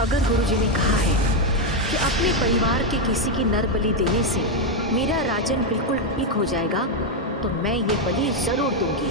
अगर गुरुजी ने कहा है कि अपने परिवार के किसी की नर बलि देने से मेरा राजन बिल्कुल ठीक हो जाएगा, तो मैं ये बलि जरूर दूंगी।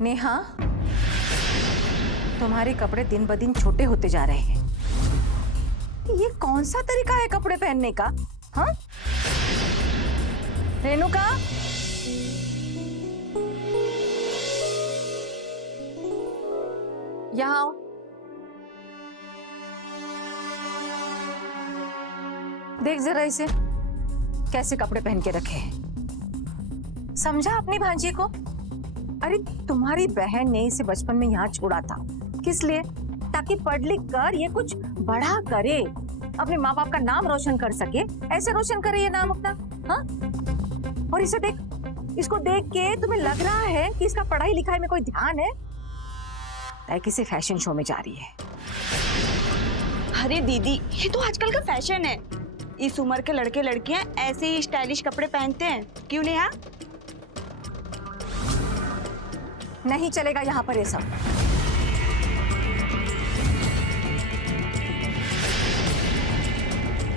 नेहा, तुम्हारे कपड़े दिन ब दिन छोटे होते जा रहे हैं। ये कौन सा तरीका है कपड़े पहनने का? हाँ? रेणुका, यहाँ आओ। देख जरा इसे, कैसे कपड़े पहन के रखे हैं। समझा अपनी भांजी को? अरे तुम्हारी बहन ने इसे बचपन में यहाँ छोड़ा था, किस लिए? ताकि पढ़ लिख कर ये कुछ बड़ा करे, अपने माँ बाप का नाम रोशन कर सके। ऐसे रोशन करे ये नाम अपना। हाँ? और इसे देख, इसको देख के तुम्हें लग रहा है कि इसका पढ़ाई लिखाई में कोई ध्यान है? किसी फैशन शो में जा रही है। अरे दीदी, ये तो आजकल का फैशन है। इस उम्र के लड़के लड़कियां ऐसे ही स्टाइलिश कपड़े पहनते हैं, क्यों नहीं? हाँ, नहीं चलेगा यहाँ पर ये सब।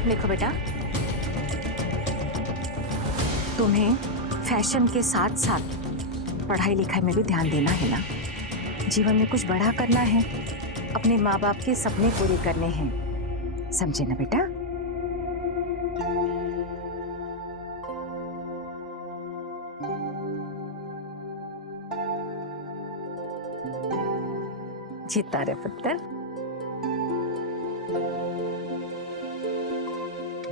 देखो बेटा, तुम्हें फैशन के साथ साथ पढ़ाई लिखाई में भी ध्यान देना है ना। जीवन में कुछ बड़ा करना है, अपने माँ बाप के सपने पूरे करने हैं, समझे ना बेटा? जीता रे पुत्र।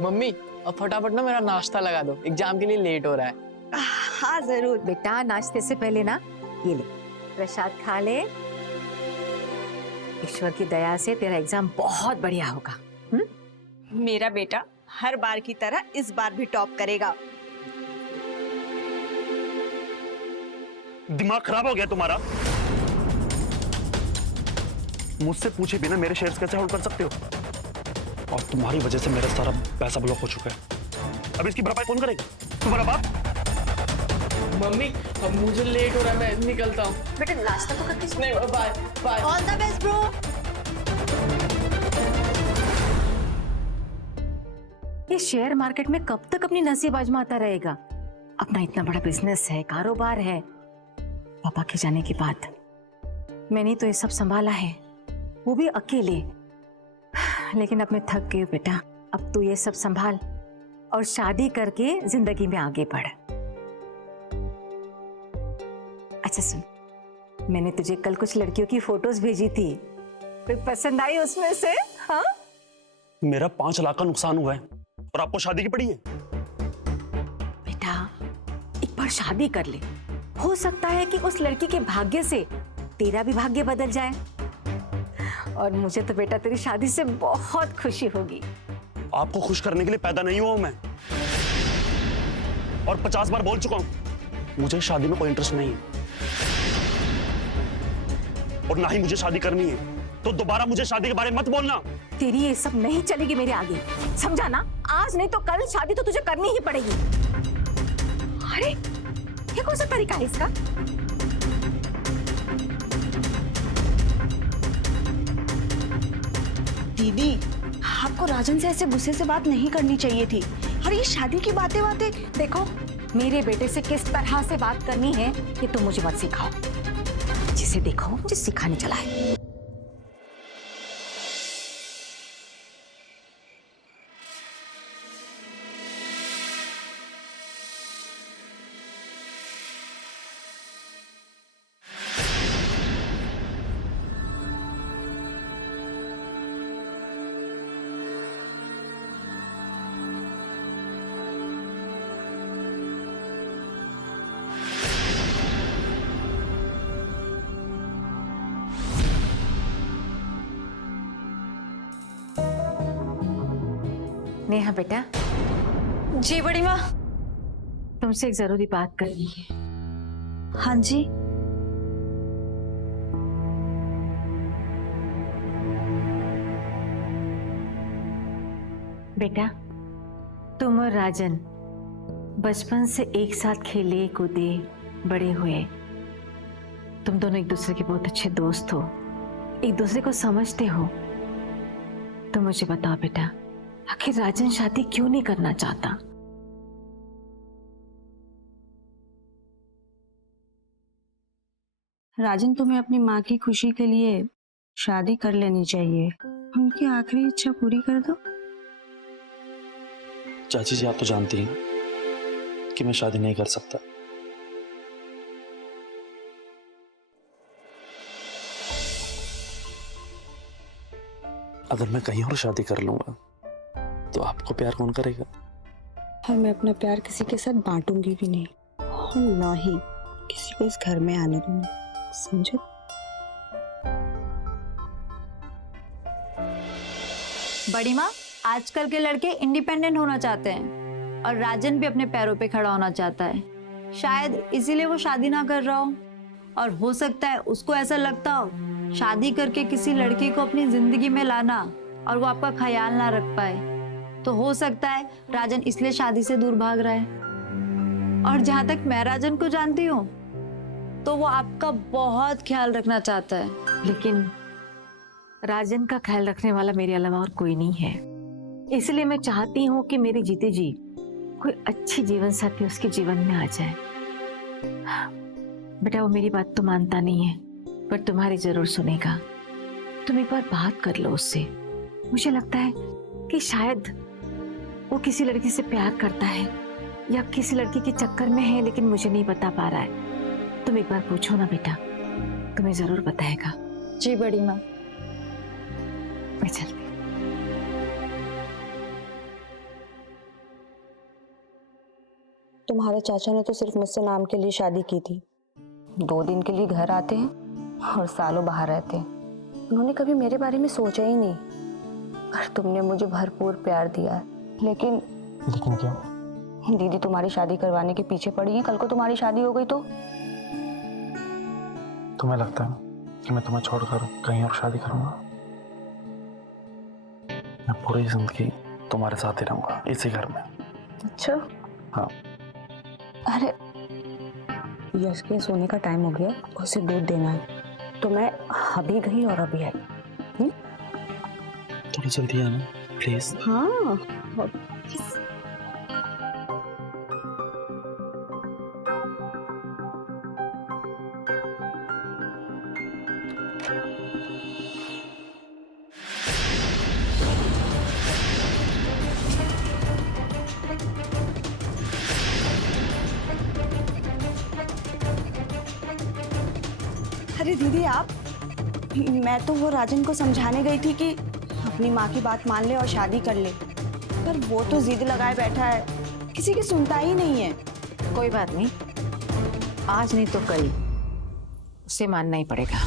मम्मी, अब फटाफट ना मेरा नाश्ता लगा दो, एग्जाम के लिए लेट हो रहा है। हाँ जरूर। बेटा, नाश्ते से पहले ना ये ले, प्रसाद खा ले। ईश्वर की दया से तेरा एग्जाम बहुत बढ़िया होगा। मेरा बेटा हर बार की तरह इस बार भी टॉप करेगा। दिमाग खराब हो गया तुम्हारा? मुझसे पूछे बिना मेरे शेयर्स कैसे होल्ड कर सकते हो? और तुम्हारी वजह से मेरा सारा पैसा ब्लॉक हो चुका है। अब इसकी भरपाई कौन करेगा? तुम्हारा बाप? मम्मी, अब मुझे लेट हो रहा है, मैं निकलता हूँ। बेटा नाश्ता तो करके नहीं, bye bye. All the best bro. ये शेयर मार्केट में कब तक अपनी नसीब आजमाता रहेगा? अपना इतना बड़ा बिजनेस है, कारोबार है। पापा के जाने के बाद मैंने तो ये सब संभाला है, वो भी अकेले। लेकिन अब मैं थक गई बेटा। अब तू ये सब संभाल और शादी करके जिंदगी में आगे बढ़। अच्छा सुन, मैंने तुझे कल कुछ लड़कियों की फोटोज भेजी थी, कोई पसंद आई उसमें से? हाँ? मेरा 5 लाख का नुकसान हुआ है और आपको शादी की पड़ी है। बेटा, एक बार शादी कर ले, हो सकता है कि उस लड़की के भाग्य से तेरा भी भाग्य बदल जाए। और मुझे तो बेटा तेरी शादी से बहुत खुशी होगी। आपको खुश करने के लिए पैदा नहीं हुआ हूं मैं, और 50 बार बोल चुका हूं, मुझे शादी में कोई इंटरेस्ट नहीं है और ना ही मुझे शादी करनी है। तो दोबारा मुझे शादी के बारे में मत बोलना। तेरी ये सब नहीं चलेगी मेरे आगे, समझा ना? आज नहीं तो कल शादी तो तुझे करनी ही पड़ेगी। अरे ये कौन सा तरीका है इसका? दीदी, आपको राजन से ऐसे गुस्से से बात नहीं करनी चाहिए थी। और ये शादी की बातें देखो, मेरे बेटे से किस तरह से बात करनी है ये तो मुझे मत सिखाओ। जिसे देखो मुझे सिखाने चला है। नेहा बेटा, जी बड़ी माँ। तुमसे एक जरूरी बात करनी है। हाँ जी। बेटा, तुम और राजन बचपन से एक साथ खेले कूदे बड़े हुए। तुम दोनों एक दूसरे के बहुत अच्छे दोस्त हो, एक दूसरे को समझते हो। तो मुझे बताओ बेटा, आखिर राजन शादी क्यों नहीं करना चाहता? राजन, तुम्हें अपनी माँ की खुशी के लिए शादी कर लेनी चाहिए। उनकी आखिरी इच्छा पूरी कर दो। चाची जी, आप तो जानती हैं कि मैं शादी नहीं कर सकता। अगर मैं कहीं और शादी कर लूंगा तो आपको प्यार कौन करेगा? और मैं अपना प्यार किसी के साथ बांटूंगी भी नहीं, और ना ही किसी को इस घर में आने दूंगी, समझे? बड़ी माँ, आजकल के लड़के इंडिपेंडेंट होना चाहते हैं और राजन भी अपने पैरों पे खड़ा होना चाहता है। शायद इसीलिए वो शादी ना कर रहा हो, और हो सकता है उसको ऐसा लगता हो शादी करके किसी लड़की को अपनी जिंदगी में लाना और वो आपका ख्याल ना रख पाए। तो हो सकता है राजन इसलिए शादी से दूर भाग रहा है। और जहां तक मैं राजन को जानती हूँ तो वो आपका बहुत ख्याल रखना चाहता है। लेकिन राजन का ख्याल रखने वाला मेरे अलावा और कोई नहीं है, इसलिए मैं चाहती हूँ कि मेरे जीते जी कोई अच्छी जीवन साथी उसके जीवन में आ जाए। बेटा, वो मेरी बात तो मानता नहीं है, पर तुम्हारी जरूर सुनेगा। तुम एक बार बात कर लो उससे। मुझे लगता है कि शायद वो किसी लड़की से प्यार करता है या किसी लड़की के चक्कर में है, लेकिन मुझे नहीं बता पा रहा है। तुम एक बार पूछो ना बेटा, तुम्हें जरूर बताएगा। जी बड़ी माँ। मैं चलती। तुम्हारे चाचा ने तो सिर्फ मुझसे नाम के लिए शादी की थी। 2 दिन के लिए घर आते हैं और सालों बाहर रहते हैं। उन्होंने कभी मेरे बारे में सोचा ही नहीं। और तुमने मुझे भरपूर प्यार दिया है, लेकिन क्या? दीदी तुम्हारी शादी करवाने के पीछे पड़ी है। कल को तुम्हारी शादी हो गई तो? तुम्हें लगता है कि मैं तुम्हें छोड़कर कहीं और शादी करूंगा? मैं पूरी जिंदगी तुम्हारे साथ ही रहूंगा, इसी घर में। अच्छा। हाँ। अरे, यश के सोने का टाइम हो गया, उसे दूध देना है, तो मैं अभी गई और अभी आई। थोड़ा जल्दी आना प्लीज। हाँ। अरे दीदी, आप, मैं तो वो राजन को समझाने गई थी कि अपनी माँ की बात मान ले और शादी कर ले, पर वो तो जिद लगाए बैठा है, किसी की सुनता ही नहीं है। कोई बात नहीं, आज नहीं तो कल उसे मानना ही पड़ेगा।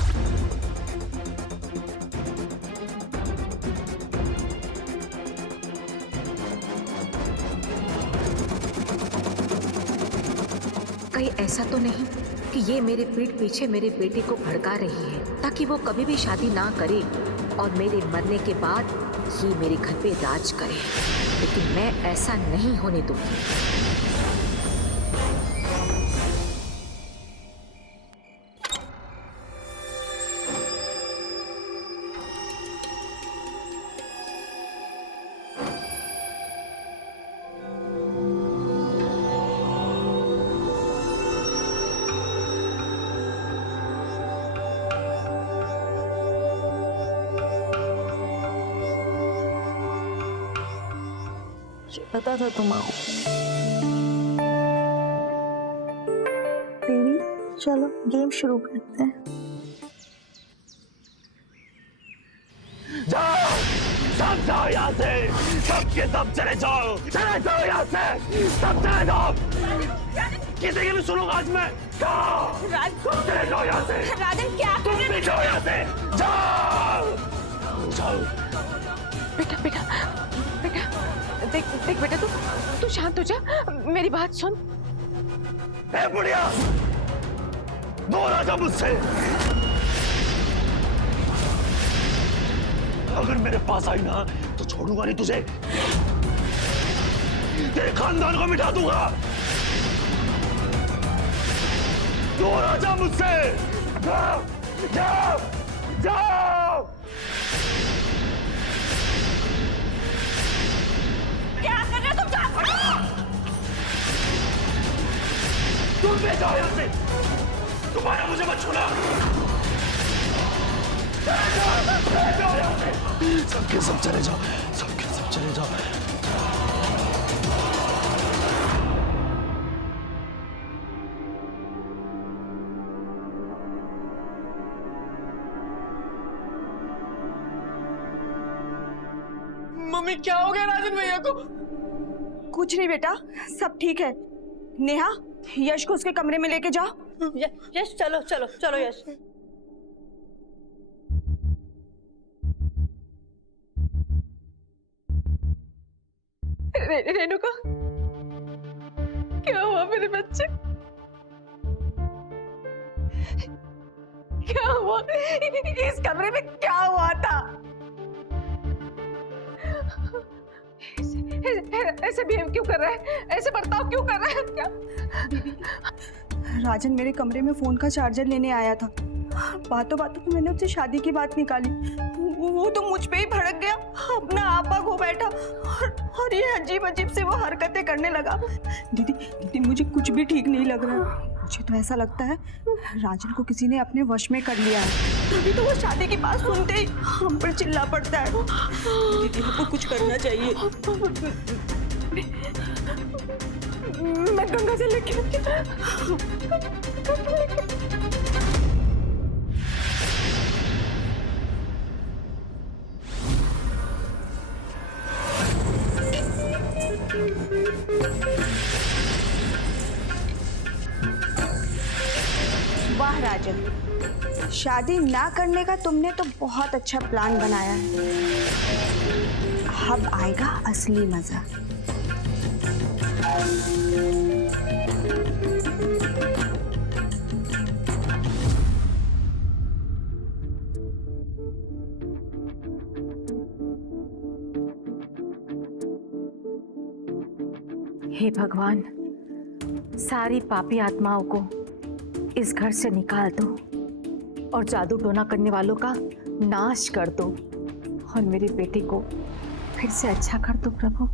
कहीं ऐसा तो नहीं कि ये मेरे पीठ पीछे मेरे बेटे को भड़का रही है ताकि वो कभी भी शादी ना करे और मेरे मरने के बाद ये मेरे घर पे राज करे। लेकिन मैं ऐसा नहीं होने दूंगी। पता था तुम आओ। दीदी, चलो गेम शुरू करते हैं। जाओ, सब जाओ यहाँ से, सबके सब चले जाओ यहाँ से, सब चले जाओ। किसी की भी सुनूंगा आज मैं। जाओ, सब चले जाओ यहाँ से। राजन, क्या तुम भी जाओ यहाँ से, जाओ, जाओ। बेटा बेटा बेटा बेटा देख देख बेटा, तू शांत हो जा, मेरी बात सुन। ए बुढ़िया, दूर आ जा मुझसे। अगर मेरे पास आई ना तो छोड़ूंगा नहीं तुझे, तेरे खानदान को मिटा दूंगा। दूर आ जा मुझसे। जाओ जाओ जाओ। क्या कर रहे हो तुम? तुम भी जाओ यहाँ से, तुम्हारा मुझे मत छूना। जाओ यहाँ से, सबके सब चले जाओ, सबके सब चले जाओ। मम्मी क्या हो गया राजन भैया को? कुछ नहीं बेटा, सब ठीक है। नेहा, यश को उसके कमरे में लेके जाओ। यश चलो चलो चलो यश। रेणुका, क्या हुआ मेरे बच्चे? क्या हुआ इस कमरे में? क्या हुआ था? ऐसे बिहेव क्यों कर रहा है? ऐसे बर्ताव क्यों कर रहा है? क्या राजन मेरे कमरे में फोन का चार्जर लेने आया था। बातों बातों में मैंने उससे शादी की बात निकाली। वो तो मुझ पे ही भड़क गया, अपना आपा खो बैठा और ये अजीब अजीब से वो हरकतें करने लगा। दीदी दीदी, मुझे कुछ भी ठीक नहीं लग रहा है। मुझे तो ऐसा लगता है राजन को किसी ने अपने वश में कर लिया है। तभी तो वो शादी की बात सुनते ही हम पर चिल्ला पड़ता है। दीदी, हमको कुछ करना चाहिए। मैं गंगा से लेके वाह राजन, शादी ना करने का तुमने तो बहुत अच्छा प्लान बनाया है। अब आएगा असली मजा। हे भगवान, सारी पापी आत्माओं को इस घर से निकाल दो और जादू टोना करने वालों का नाश कर दो और मेरे बेटे को फिर से अच्छा कर दो प्रभु।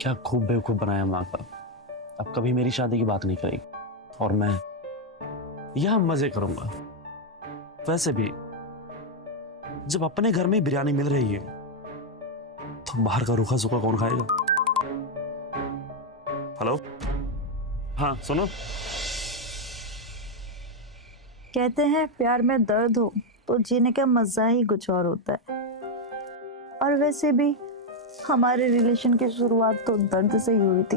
क्या खूब बेवकूफ बनाया माँ का। अब कभी मेरी शादी की बात नहीं करेगी और मैं यह मजे करूंगा। वैसे भी जब अपने घर में बिरयानी मिल रही है तो बाहर का रूखा सूखा कौन खाएगा। हेलो, हाँ सुनो। कहते हैं प्यार में दर्द हो तो जीने का मजा ही कुछ और होता है। और वैसे भी हमारे रिलेशन की शुरुआत तो दर्द से ही हुई थी,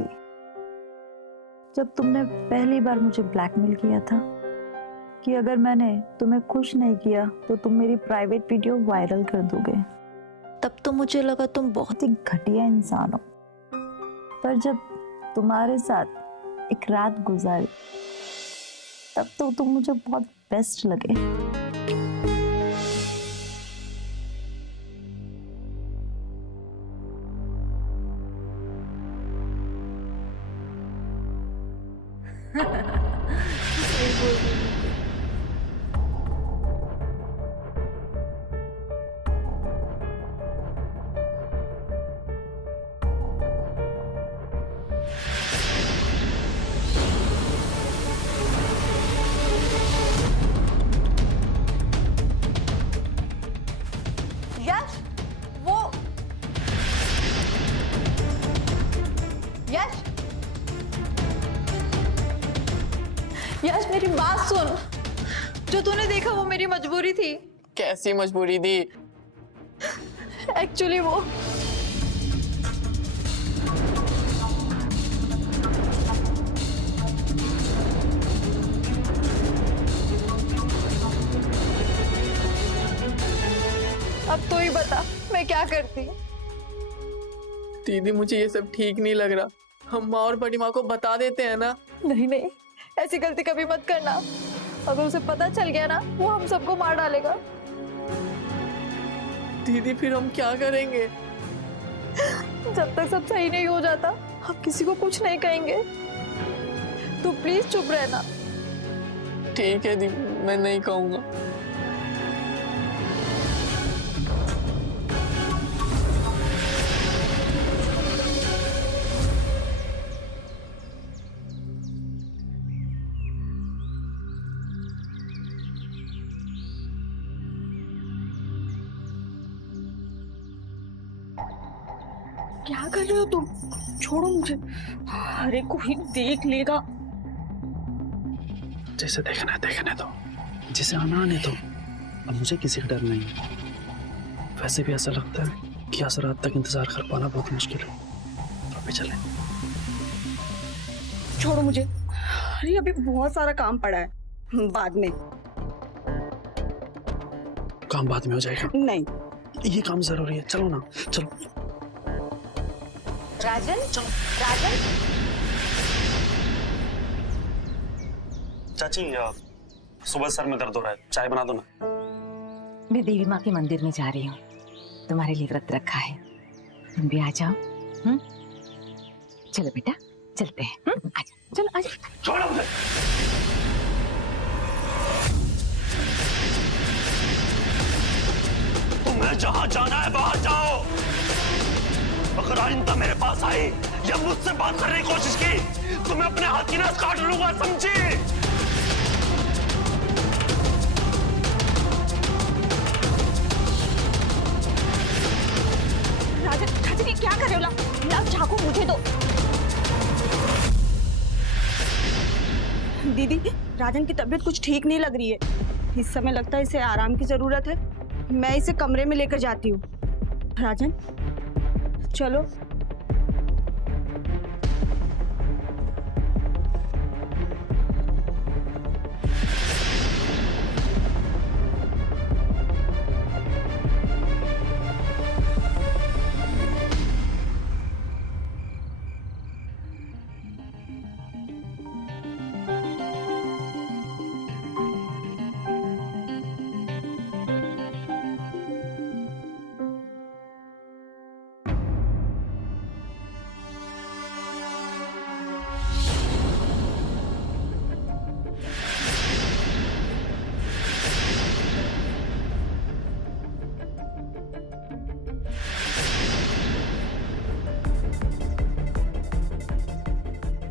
जब तुमने पहली बार मुझे ब्लैकमेल किया था कि अगर मैंने तुम्हें खुश नहीं किया तो तुम मेरी प्राइवेट वीडियो वायरल कर दोगे। तब तो मुझे लगा तुम बहुत ही घटिया इंसान हो, पर जब तुम्हारे साथ एक रात गुजारी तब तो तुम मुझे बहुत बेस्ट लगे। यश, वो यश, यश मेरी बात सुन। जो तूने देखा वो मेरी मजबूरी थी। कैसी मजबूरी थी? एक्चुअली वो अब तो ही बता मैं क्या करती। दीदी मुझे ये सब ठीक नहीं लग रहा, हम माँ और बड़ी माँ को बता देते हैं ना। नहीं नहीं, ऐसी गलती कभी मत करना। अगर उसे पता चल गया ना वो हम सबको मार डालेगा। दीदी फिर हम क्या करेंगे? जब तक सब सही नहीं हो जाता हम किसी को कुछ नहीं कहेंगे। तू प्लीज चुप रहना। ठीक है दीदी, मैं नहीं कहूँगा। क्या कर रहे हो तुम? छोड़ो मुझे। अरे कोई देख लेगा। जैसे देखने दो, जिसे आना आने दो। अब मुझे किसी का डर नहीं है। वैसे भी ऐसा लगता है कि आज रात तक इंतजार कर पाना बहुत मुश्किल है। तो अभी चलें। छोड़ो मुझे। अरे अभी बहुत सारा काम पड़ा है, बाद में। काम बाद में हो जाएगा। नहीं, ये काम जरूरी है। चलो ना, चलो। राजन, राजन, चाची, सुबह सर में दर्द हो रहा है, चाय बना दो ना। मैं देवी माँ के मंदिर में जा रही हूँ, तुम्हारे लिए व्रत रखा है, तुम भी आ जाओ। चलो बेटा, चलते हैं। आजा, चलो आजा। छोड़ो मुझे। तुम्हें जहां जाना है वहां जाओ। अगर आइंदा मेरे पास आई या मुझसे बात करने की कोशिश की तो मैं अपने हाथ की नस काट लूंगा, समझी? राजन, ये क्या कर रहे हो? लाओ चाकू मुझे दो। दीदी, राजन की तबीयत कुछ ठीक नहीं लग रही है। इस समय लगता है इसे आराम की जरूरत है। मैं इसे कमरे में लेकर जाती हूँ। राजन, चलो।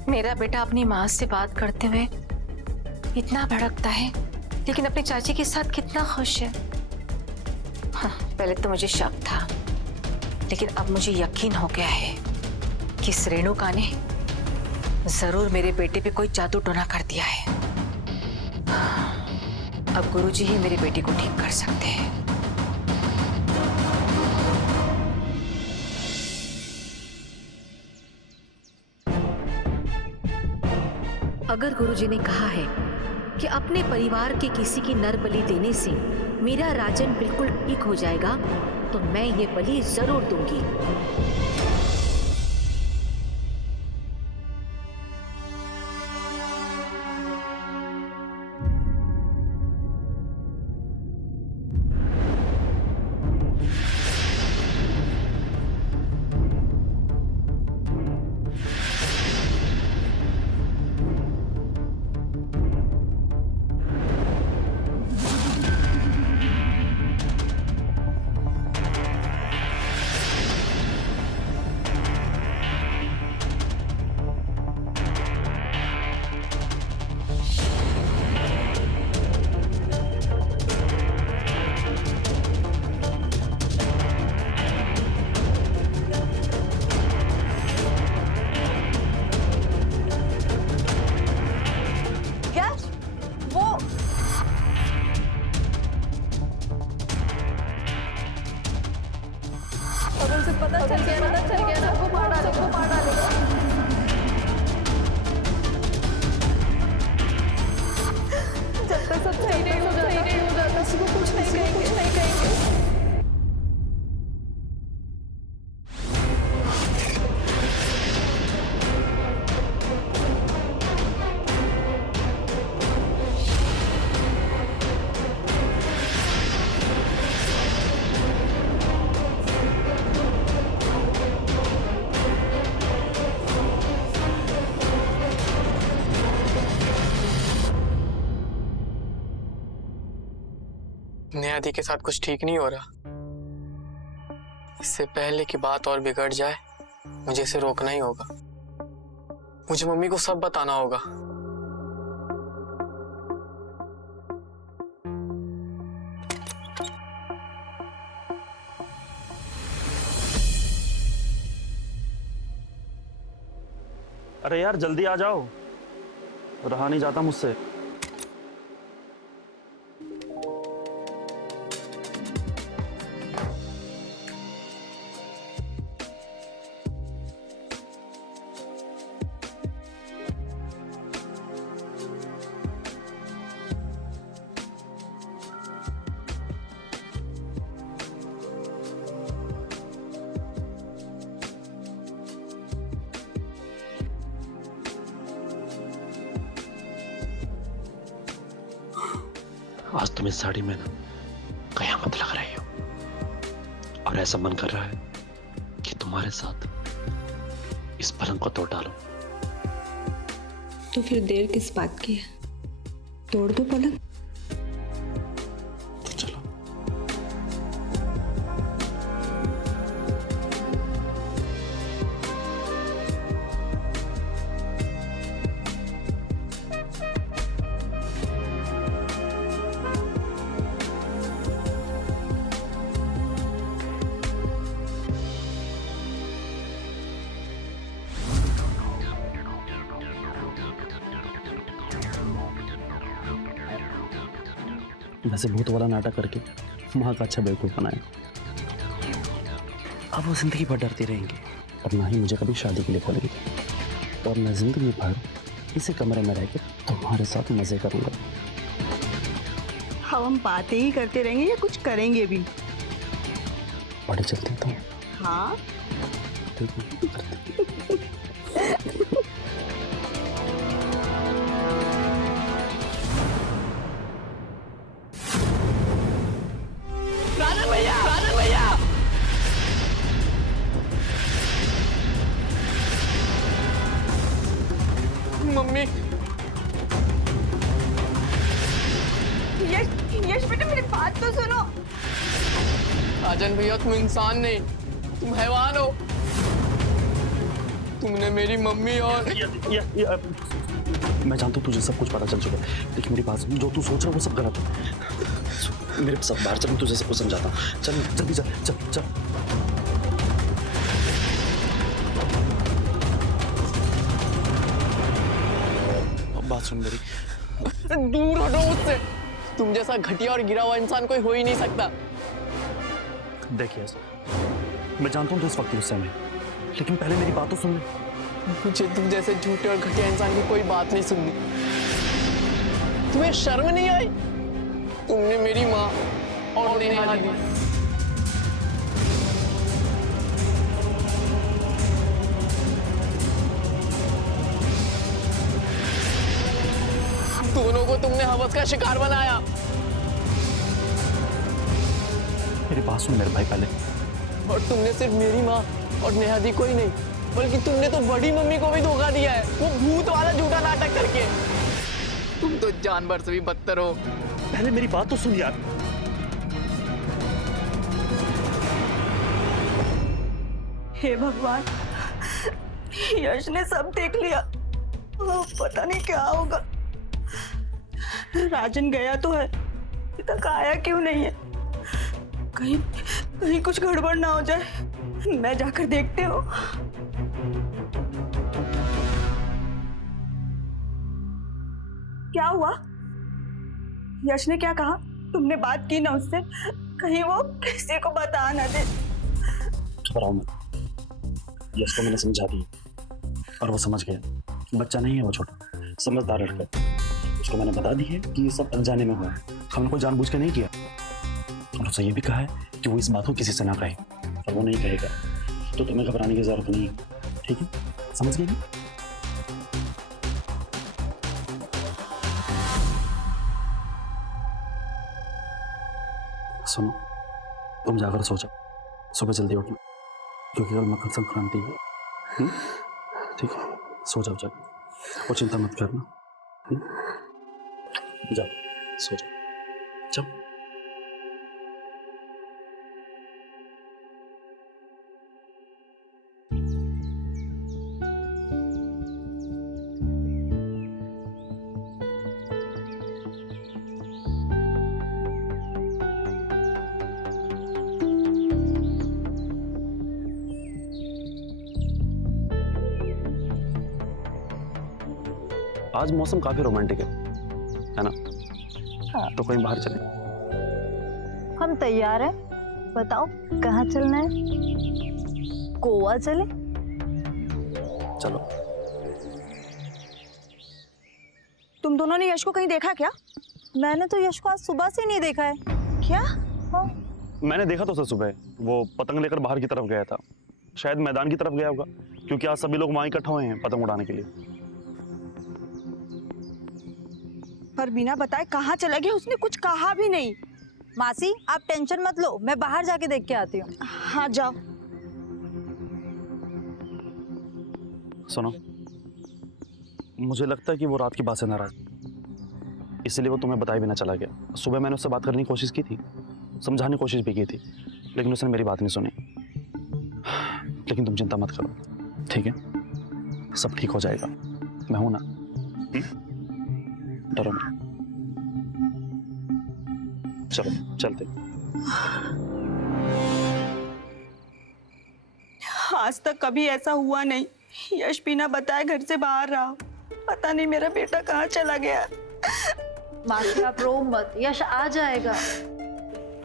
मेरा बेटा अपनी माँ से बात करते हुए इतना भड़कता है, लेकिन अपनी चाची के साथ कितना खुश है। हाँ, पहले तो मुझे शक था, लेकिन अब मुझे यकीन हो गया है कि इस रेणुका ने जरूर मेरे बेटे पे कोई जादू टोना कर दिया है। अब गुरुजी ही मेरे बेटे को ठीक कर सकते हैं। अगर गुरुजी ने कहा है कि अपने परिवार के किसी की नर बलि देने से मेरा राजन बिल्कुल ठीक हो जाएगा, तो मैं ये बलि जरूर दूंगी। पता चल गया ना, वो मार डालेगा। जब तक सब सही नहीं हो जाता किसी को कुछ नहीं कहेंगे। नियति के साथ कुछ ठीक नहीं हो रहा। इससे पहले कि बात और बिगड़ जाए, मुझे इसे रोकना ही होगा। मुझे मम्मी को सब बताना होगा। अरे यार जल्दी आ जाओ, रहा नहीं जाता मुझसे। आज तुम इस साड़ी में ना कयामत लग रही हो, और ऐसा मन कर रहा है कि तुम्हारे साथ इस पलंग को तोड़ डालो। तो फिर देर किस बात की है, तोड़ दो पलंग। तो चलो। वैसे भूत वाला नाटक करके माँ का अच्छा बेवकूफ बनाया। अब वो जिंदगी भर डरती रहेंगी और ना ही मुझे कभी शादी के लिए बोलेंगी, और मैं जिंदगी भर इसी कमरे में रहकर तुम्हारे साथ मजे करूंगा। हम बातें ही करते रहेंगे या कुछ करेंगे भी? बड़े चलते तुम। हाँ ठीक है। मम्मी, यश बेटा मेरी बात तो सुनो। राजन भैया तुम इंसान नहीं, तुम हैवान हो। तुमने मेरी मम्मी और मैं जानता हूँ तुझे सब कुछ पता चल चुका है, लेकिन मेरी बात जो तू सोच रहा है वो सब गलत है। मेरे सब बाहर चल, तुझे सब कुछ समझाता हूँ। चल जल्दी चल चल चल। बात सुन मेरी। दूर हटो मुझसे। तुम जैसा घटिया और गिरा हुआ इंसान कोई हो ही नहीं सकता। देखिए मैं जानता हूँ तो इस वक्त गुस्से में, लेकिन पहले मेरी बात तो सुन ले। मुझे तुम जैसे झूठे और घटिया इंसान की कोई बात नहीं सुननी। तुम्हें शर्म नहीं आई? तुमने मेरी माँ और नेहा दी। दोनों को तुमने हवस का शिकार बनाया। मेरी बात सुन मेरे भाई पहले। और तुमने सिर्फ मेरी माँ और नेहा दी को ही नहीं, बल्कि तुमने तो बड़ी मम्मी को भी धोखा दिया है, वो भूत वाला झूठा नाटक करके। तुम तो जानवर से भी बदतर हो। पहले मेरी बात तो सुन यार। हे भगवान, यश ने सब देख लिया। पता नहीं क्या होगा। राजन गया तो है, अभी तक आया क्यों नहीं है? कहीं कहीं कुछ गड़बड़ ना हो जाए। मैं जाकर देखते हो। क्या हुआ? यश ने क्या कहा? तुमने बात की ना उससे? कहीं वो किसी को बता ना दे। घबराओ मत, यश को मैंने समझा दिया और वो समझ गया। बच्चा नहीं है वो, छोटा समझदार लड़का। उसको मैंने बता दी है कि ये सब अनजाने में हुआ है, हमने कोई जानबूझ के नहीं किया। और उसे ये भी कहा है कि वो इस बात को किसी से ना कहे, और वो नहीं कहेगा तो तुम्हें घबराने की जरूरत नहीं है, ठीक है? समझ गए ना? सुनो, तुम जाकर सो जाओ, सुबह जल्दी उठना, क्योंकि कल मकर संक्रांति है। ठीक है, सो जाओ जाकर, और चिंता मत करना। जाओ सो जाओ, जाओ। आज मौसम काफी रोमांटिक है ना? हाँ। तो कहीं बाहर चले? हम तैयार हैं, बताओ कहाँ चलना है? गोवा चले? चलो। तुम दोनों ने यश को कहीं देखा क्या? मैंने तो यश को आज सुबह से नहीं देखा है। क्या? हाँ। मैंने देखा तो उसे सुबह, वो पतंग लेकर बाहर की तरफ गया था, शायद मैदान की तरफ गया होगा, क्योंकि आज सभी लोग वहां इकट्ठा हुए हैं पतंग उड़ाने के लिए। पर बिना बताए कहाँ चला गया? उसने कुछ कहा भी नहीं। मासी आप टेंशन मत लो, मैं बाहर जाके देख के आती हूँ। हाँ जाओ। सुनो, मुझे लगता है कि वो रात की बात से नाराज, इसलिए वो तुम्हें बताए बिना चला गया। सुबह मैंने उससे बात करने की कोशिश की थी, समझाने की कोशिश भी की थी, लेकिन उसने मेरी बात नहीं सुनी। लेकिन तुम चिंता मत करो, ठीक है? सब ठीक हो जाएगा, मैं हूं ना। डरो मत। चलो चलते। आज तक कभी ऐसा हुआ नहीं, यश बिना बताए घर से बाहर रहा। पता नहीं मेरा बेटा कहाँ चला गया। मासी आप रो मत, यश आ जाएगा।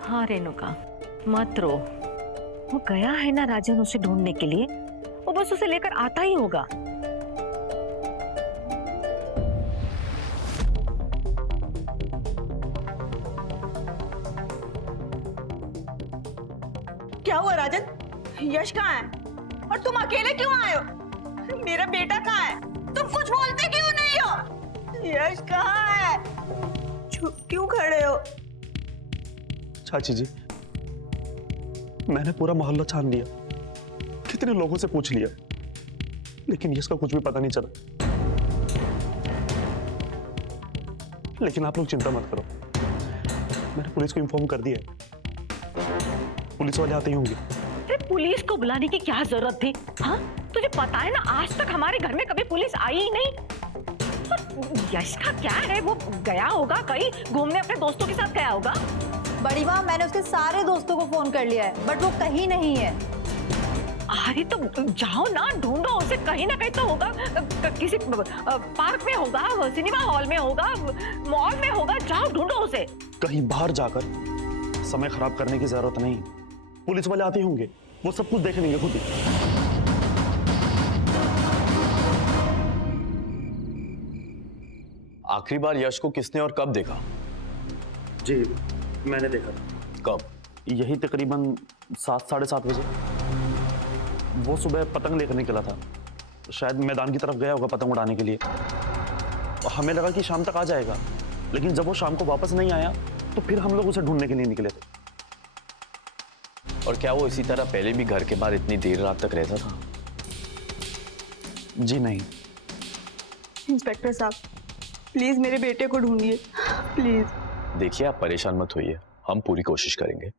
हाँ रेणुका, मत रो। वो गया है ना राजन उसे ढूंढने के लिए, वो बस उसे लेकर आता ही होगा। क्या हुआ राजन? यश कहाँ है? और तुम अकेले क्यों आए हो? मेरा बेटा कहाँ है? तुम कुछ बोलते क्यों नहीं हो? यश कहाँ है? चुप क्यों खड़े हो? चाची जी, मैंने पूरा मोहल्ला छान लिया, कितने लोगों से पूछ लिया, लेकिन इसका कुछ भी पता नहीं चला। लेकिन आप लोग चिंता मत करो, मैंने पुलिस को इन्फॉर्म कर दिया है, पुलिस वाले आते ही होंगे। अरे पुलिस को बुलाने की क्या जरूरत थी? हाँ, तुझे पता है ना आज तक हमारे घर में कभी पुलिस आई ही नहीं। यश का क्या है, वो गया होगा कहीं घूमने, अपने दोस्तों के साथ गया होगा। बड़ी माँ मैंने उसके सारे दोस्तों को फोन कर लिया है, बट वो कहीं नहीं है। अरे तो जाओ ना, ढूंढो उसे, कहीं ना कहीं तो होगा, किसी पार्क में होगा, सिनेमा हॉल में होगा, मॉल में होगा, जाओ ढूंढो उसे। कहीं बाहर जाकर समय खराब करने की जरूरत नहीं, पुलिस वाले आते होंगे, वो सब कुछ देख लेंगे खुद ही। आखिरी बार यश को किसने और कब देखा? जी मैंने देखा था, कब? यही तकरीबन 7 साढ़े 7 बजे। वो सुबह पतंग लेकर निकला था, शायद मैदान की तरफ गया होगा पतंग उड़ाने के लिए। हमें लगा कि शाम तक आ जाएगा, लेकिन जब वो शाम को वापस नहीं आया तो फिर हम लोग उसे ढूंढने के लिए निकले थे। और क्या वो इसी तरह पहले भी घर के बाहर इतनी देर रात तक रहता था? जी नहीं। इंस्पेक्टर साहब, प्लीज मेरे बेटे को ढूंढिए, प्लीज। देखिए आप परेशान मत होइए, हम पूरी कोशिश करेंगे।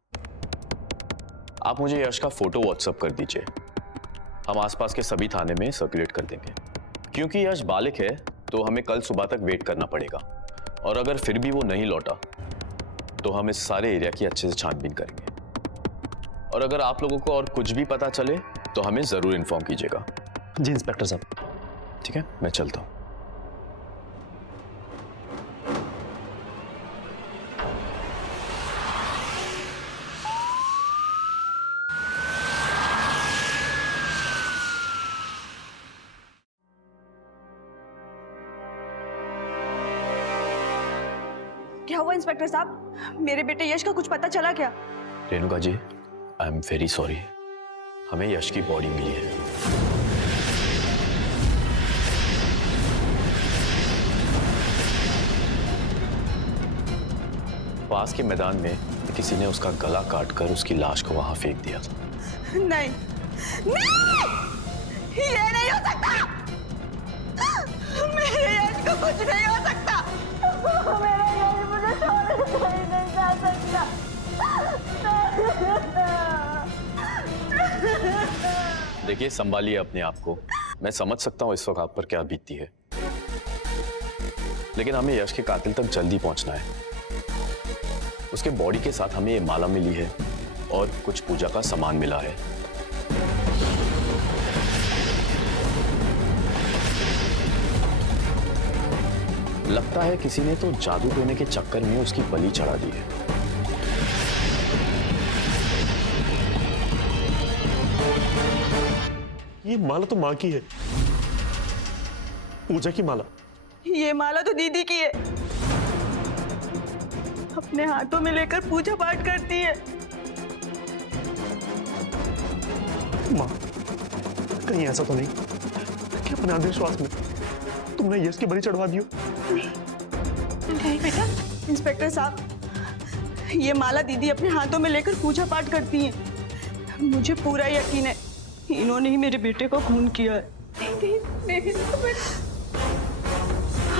आप मुझे यश का फोटो व्हाट्सएप कर दीजिए, हम आसपास के सभी थाने में सर्कुलेट कर देंगे। क्योंकि यश बालिक है तो हमें कल सुबह तक वेट करना पड़ेगा, और अगर फिर भी वो नहीं लौटा तो हम इस सारे एरिया की अच्छे से छानबीन करेंगे। और अगर आप लोगों को और कुछ भी पता चले तो हमें जरूर इन्फॉर्म कीजिएगा। जी इंस्पेक्टर साहब। ठीक है, मैं चलता हूँ। क्या हुआ इंस्पेक्टर साहब? मेरे बेटे यश का कुछ पता चला क्या? Renuka ji, I am very sorry, हमें यश की बॉडी मिली है। पास के मैदान में किसी ने उसका गला काटकर उसकी लाश को वहां फेंक दिया था। नहीं, नहीं! ये नहीं हो सकता! मेरे यश को कुछ नहीं हो सकता! मेरा यश मुझे छोड़ नहीं जा सकता! देखिए, संभालिए अपने आप को। मैं समझ सकता हूँ इस वक्त आप पर क्या बीतती है, लेकिन हमें यश के कातिल तक जल्दी पहुंचना है। उसके बॉडी के साथ हमें ये माला मिली है और कुछ पूजा का सामान मिला है। लगता है किसी ने तो जादू टोने के चक्कर में उसकी बलि चढ़ा दी है। ये माला तो माँ की है, पूजा की माला। ये माला तो दीदी की है, अपने हाथों में लेकर पूजा पाठ करती है। माँ, कहीं ऐसा तो नहीं कि अपने अंधविश्वास में तुमने यश की बलि चढ़वा दी हो? नहीं बेटा। इंस्पेक्टर साहब, ये माला दीदी अपने हाथों में लेकर पूजा पाठ करती है। मुझे पूरा यकीन है इन्होंने ही मेरे बेटे को खून किया है। नहीं,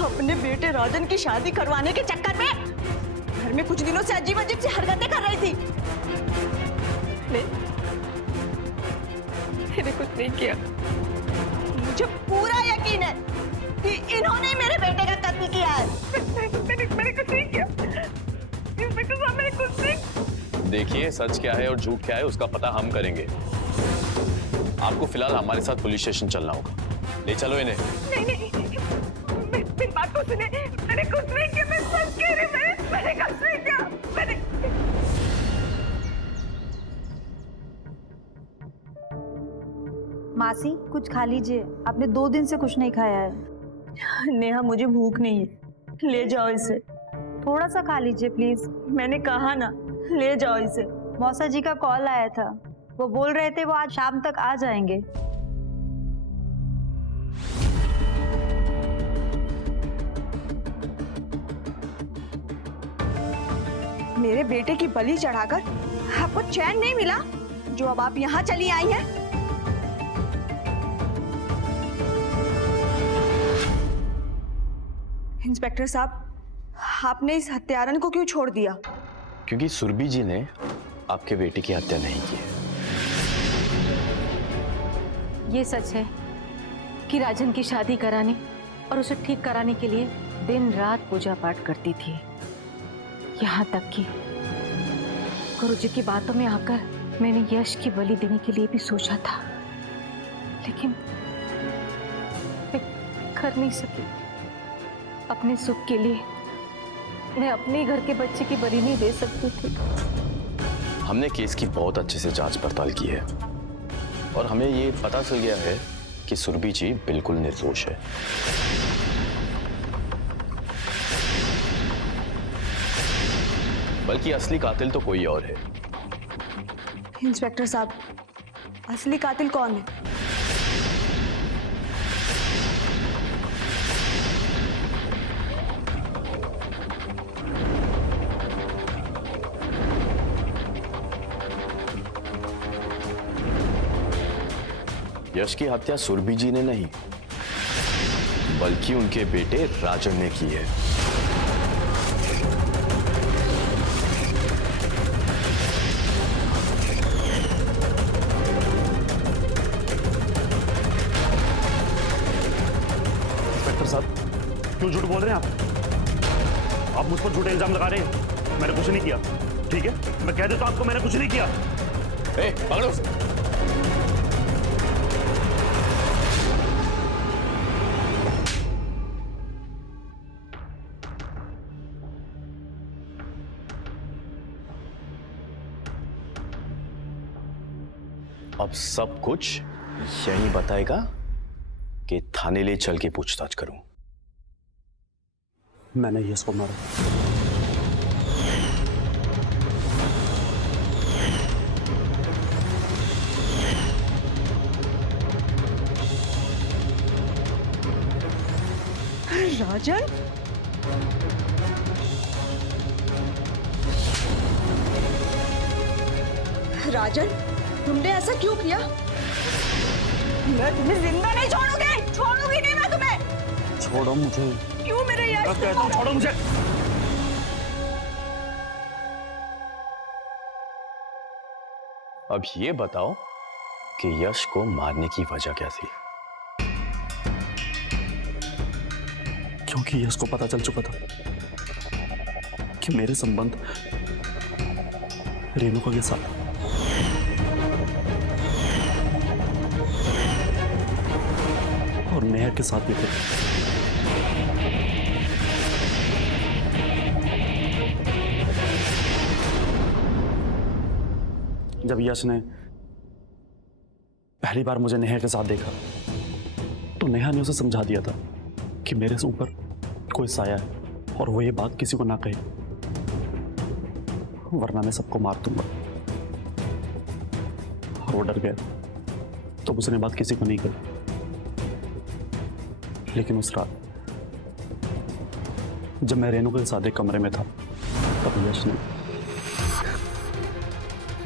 अपने बेटे राजन की शादी करवाने के चक्कर में घर में कुछ दिनों से अजीब अजीब सी हरकतें कर रही थी। मैंने कुछ नहीं किया। मुझे पूरा यकीन है कि इन्होंने ही मेरे बेटे का कत्ल किया है। मैंने कुछ नहीं किया। इंस्पेक्टर साहब, मैंने कुछ नहीं। देखिए, सच क्या है और झूठ क्या है उसका पता हम करेंगे। आपको फिलहाल हमारे साथ पुलिस स्टेशन चलना होगा। ले चलो इन्हें। नहीं, मेरी बात को सुने। मैंने कुछ नहीं किया, मैं सच कह रही हूँ। मैंने कुछ नहीं किया। मासी, कुछ खा लीजिए, आपने 2 दिन से कुछ नहीं खाया है। नेहा, मुझे भूख नहीं है, ले जाओ इसे। थोड़ा सा खा लीजिए प्लीज। मैंने कहा ना, ले जाओ इसे। मौसा जी का कॉल आया था, वो बोल रहे थे वो आज शाम तक आ जाएंगे। मेरे बेटे की बलि चढ़ाकर आपको चैन नहीं मिला, जो अब आप यहाँ चली आई हैं? इंस्पेक्टर साहब, आपने इस हत्यारन को क्यों छोड़ दिया? क्योंकि सुरभि जी ने आपके बेटे की हत्या नहीं की है। ये सच है कि राजन की शादी कराने और उसे ठीक कराने के लिए दिन रात पूजा पाठ करती थी। यहाँ तक कि गुरुजी की बातों में आकर मैंने यश की बलि देने के लिए भी सोचा था, लेकिन मैं कर नहीं सकी। अपने सुख के लिए मैं अपने घर के बच्चे की बलि नहीं दे सकती थी। हमने केस की बहुत अच्छे से जांच पड़ताल की है और हमें ये पता चल गया है कि सुरभि जी बिल्कुल निर्दोष है। बल्कि असली कातिल तो कोई और है। इंस्पेक्टर साहब, असली कातिल कौन है? यश की हत्या सुरभि जी ने नहीं, बल्कि उनके बेटे राजन ने की है। इंस्पेक्टर साहब, क्यों झूठ बोल रहे हैं आप मुझ पर झूठे इल्जाम लगा रहे हैं। मैंने कुछ नहीं किया, ठीक है? मैं कह देता हूं आपको, मैंने कुछ नहीं किया। पकड़ो उसे। अब सब कुछ यही बताएगा कि थाने ले चल के पूछताछ करूं। मैंने यश को मारा। राजन? राजन, तुमने ऐसा क्यों किया? मैं तुम्हें जिंदा नहीं छोड़ूंगी, छोड़ूंगी नहीं मैं तुम्हें। छोड़ो मुझे। क्यों मेरे यश को कहता हूं, छोड़ो मुझे। अब ये बताओ कि यश को मारने की वजह क्या थी? क्योंकि यश को पता चल चुका था कि मेरे संबंध रेणुका के साथ। और नेहा के साथ भी थे। जब यश ने पहली बार मुझे नेहा के साथ देखा तो नेहा ने उसे समझा दिया था कि मेरे से ऊपर कोई साया है और वो ये बात किसी को ना कहे, वरना मैं सबको मार दूंगा। और वो डर गया तो उसने बात किसी को नहीं कही। लेकिन उस रात जब मैं रेणुका के साथ एक कमरे में था तब यश ने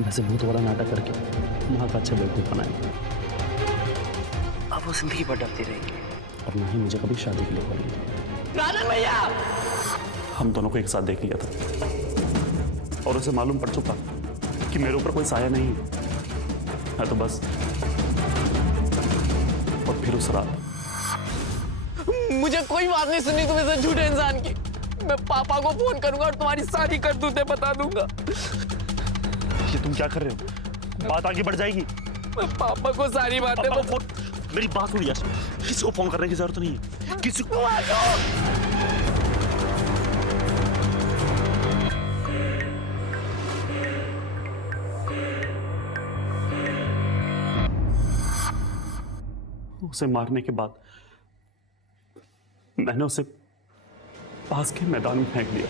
वैसे भूत वाला नाटक करके वहां का अच्छा बेवकूफ बनाया। अब वो जिंदगी भर डरती रहेगी और ना ही मुझे कभी शादी के लिए बोलेगी। राजन भैया, हम दोनों को एक साथ देख लिया था और उसे मालूम पड़ चुका कि मेरे ऊपर कोई साया नहीं है। तो बस, और फिर उस रात मुझे कोई बात नहीं सुननी तुम ऐसे झूठे इंसान की। मैं पापा को फोन करूंगा और तुम्हारी सारी करतूतें बता दूंगा। ये तुम क्या कर रहे हो? बात आगे बढ़ जाएगी। मैं पापा को सारी बातें मेरी बात सुन यश, किसी को फोन करने की जरूरत नहीं है। किसी को उसे मारने के बाद मैंने उसे पास के मैदान में फेंक दिया।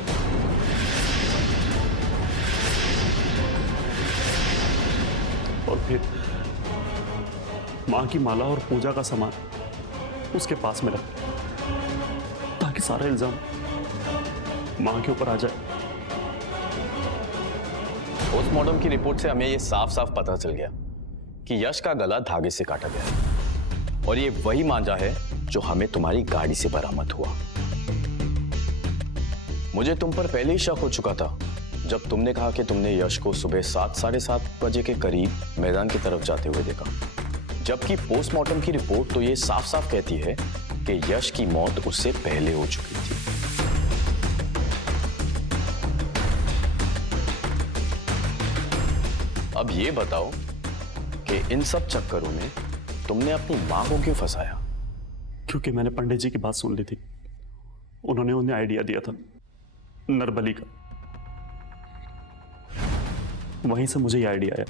और फिर मां की माला और पूजा का सामान उसके पास में रख, ताकि सारा इल्जाम मां के ऊपर आ जाए। पोस्टमार्टम की रिपोर्ट से हमें यह साफ साफ पता चल गया कि यश का गला धागे से काटा गया और ये वही मांझा है जो हमें तुम्हारी गाड़ी से बरामद हुआ। मुझे तुम पर पहले ही शक हो चुका था जब तुमने कहा कि तुमने यश को सुबह 7, साढ़े 7 बजे के करीब मैदान की तरफ जाते हुए देखा, जबकि पोस्टमार्टम की रिपोर्ट तो ये साफ साफ कहती है कि यश की मौत उससे पहले हो चुकी थी। अब ये बताओ कि इन सब चक्करों में तुमने अपनी मां को क्यों फंसाया? क्योंकि मैंने पंडित जी की बात सुन ली थी। उन्होंने उन्हें आइडिया दिया था नरबली का। वहीं से मुझे यह आइडिया आया।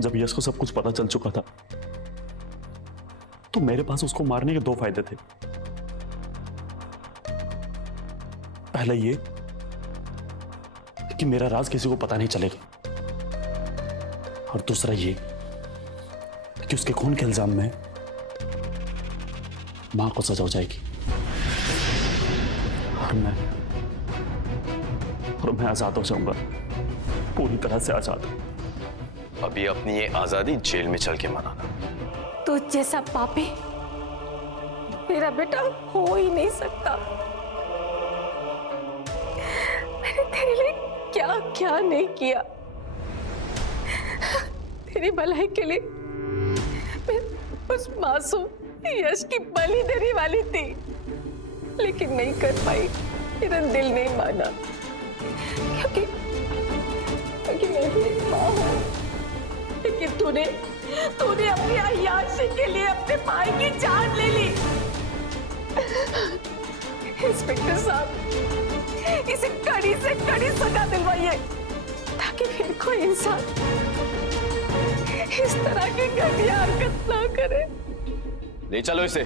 जब यश को सब कुछ पता चल चुका था तो मेरे पास उसको मारने के 2 फायदे थे। पहला ये कि मेरा राज किसी को पता नहीं चलेगा, और दूसरा ये कि उसके खून के इल्जाम में मां को सजा हो जाएगी, और मैं आजाद हो जाऊंगा, पूरी तरह से आजाद। अभी अपनी ये आजादी जेल में चल के मनाना। तो जैसा पापी मेरा बेटा हो ही नहीं सकता। मैंने तेरे लिए क्या क्या नहीं किया, तेरी भलाई के लिए मैं उस मासूम यश की बलि देने वाली थी, लेकिन नहीं कर पाई। मेरा दिल नहीं माना, क्योंकि मैं भी एक माँ हूँ। लेकिन तूने अपनी अय्याशी के लिए अपने भाई की जान ले ली। इंस्पेक्टर साहब, इसे कड़ी से कड़ी सजा दिलवाइए, ताकि फिर कोई इंसान इस तरह की घटिया हरकत ना करे। ले चलो इसे।